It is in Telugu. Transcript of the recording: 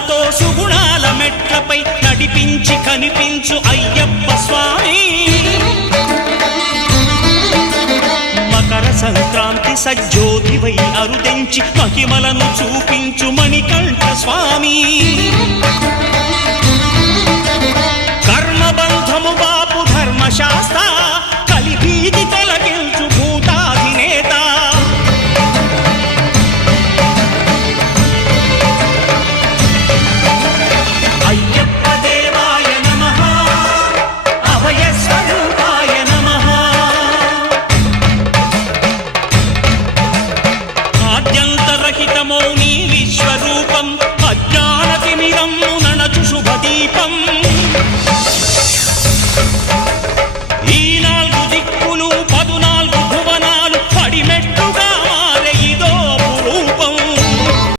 సుగుణాలతో సుగుణాల మెట్లపై నడిపించి కనిపించు అయ్యప్ప స్వామి. మకర సంక్రాంతి సజ్జోతివై అరుదెంచి మహిమలను చూపించు మణికంఠ స్వామి. కర్మబంధము బాపు ధర్మశాస్త్ర కలిభీతి తొలగించు భూతాధినేత. అయ్యప్ప దేవాయ నమః అభయ స్వరూపాయ నమః. ఆద్యంతరహితమౌ నీ విశ్వరూపం అజ్ఞానతిమిరము నణచు శుభదీపం.